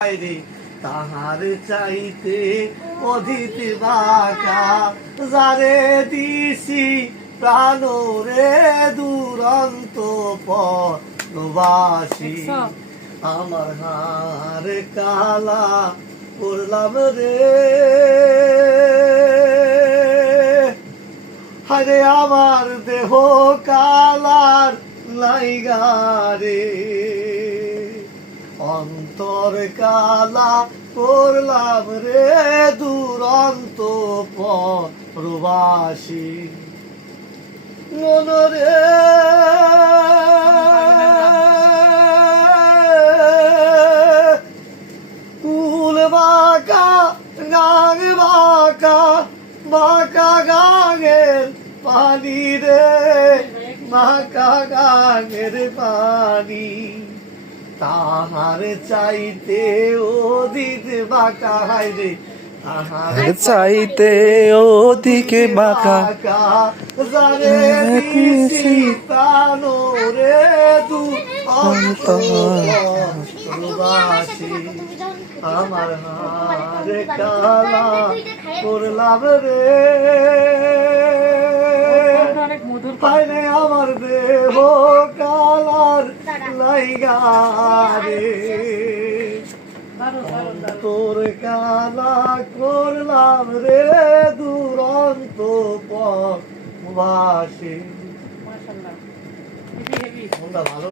রে তাহার চাইতে অধিক বাঁকা যারে দিছি প্রাণ রে দুরন্ত পরবাসী আমার হার কালা করলাম রে হরে আমার দেহ কালার লাইগারে অন্তর কালা করলাম রে দুরন্ত পরবাসী মনরে কুল বাঁকা গাং বাঁকা বাঁকা গাঙের পানি রে বাঁকা গাঙের পানি তাহার চাইতে অধিক বাঁকা হায় রে তাহার চাইতে অধিক বাঁকা জানে দিছি প্রাণ রে দুরন্ত পরবাসী আমার হার কালা করলাম রে পাইনে আমার দেহ কালার লাইগারে তোর কালা করলাম রে দুরন্ত পরবাসী ভালো।